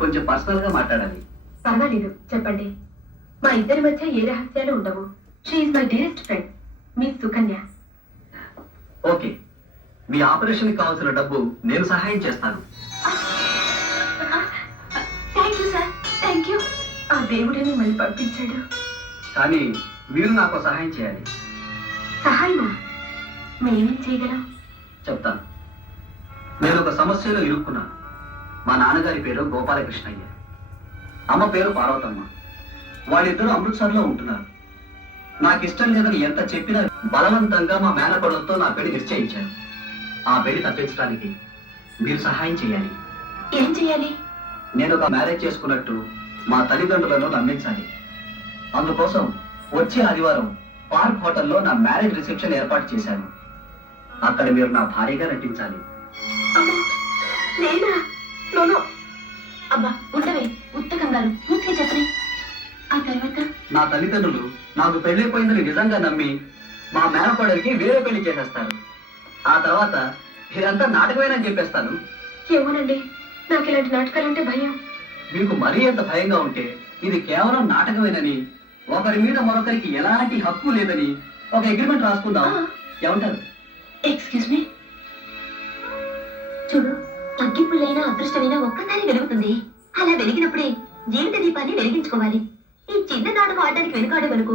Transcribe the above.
కొంచెం పర్సనల్ గా మాట్లాడాలి. పర్వాలేదు, చెప్పండి. మా ఇద్దరి మధ్య ఏ రహస్యాలు ఉండవు. She my dearest friend, miss Sukanya. Okay, మీ ఆపరేషన్ కావాల్సిన డబ్బు నేను సహాయం చేస్తాను. Thank you sir, thank you. ఆ దేవుడే మిమ్మల్ని పంపించాడు. కానీ మీరు నాకు సహాయం చేయాలి. సహాయమా? మేమేం చేయగలం? చెప్తాను. నేను ఒక సమస్యలో ఇరుక్కున్నాను. మా నాన్నగారి పేరు గోపాలకృష్ణయ్య, అమ్మ పేరు పార్వతమ్మ. వాళ్ళిద్దరూ అమృత్సర్లో ఉంటున్నారు. నాకు ఇష్టం లేదని ఎంత చెప్పినా బలవంతంగా మా మేనకోడలతో నా పెళ్లి నిశ్చయించాను. ఆ పెళ్లి తప్పించడానికి మీరు సహాయం చేయాలి. ఏం చేయాలి? నేను ఒక మ్యారేజ్ చేసుకున్నట్టు మా తల్లిదండ్రులను నమ్మించాలి. అందుకోసం వచ్చే ఆదివారం పార్క్ హోటల్లో నా మ్యారేజ్ రిసెప్షన్ ఏర్పాటు చేశాను. అక్కడ మీరు నా భార్యగా నటించాలి. నేనా? నోనో. అబ్బా ఉండవే, ఉత్త కంగారు. పూర్తిగా చెప్పని. ఆ తర్వాత నా తల్లిదండ్రులు నాకు పెళ్లిపోయిందని నిజంగా నమ్మి మా మేనకోడలికి వేరే పెళ్లి చేసేస్తారు. ఆ తర్వాత ఇదంతా నాటకమేనని చెప్పేస్తాను. ఏమోనండి, నాకు ఇలాంటి నాటకాలంటే భయం. మీకు మరీ ఎంత భయంగా ఉంటే ఇది కేవలం నాటకమేనని, ఒకరి మీద మరొకరికి ఎలాంటి హక్కు లేదని ఒక అగ్రిమెంట్ రాసుకుందాం. ఏమంటారు? Excuse me. చూడు, అగ్గిపుల్లైనా అదృష్టమైనా ఒక్కసారి వెలుగుతుంది. అలా వెలిగినప్పుడే జీవిత దీపాన్ని వెలిగించుకోవాలి. ఈ చిన్న నాటకం ఆడడానికి వెనుకాడు వరకు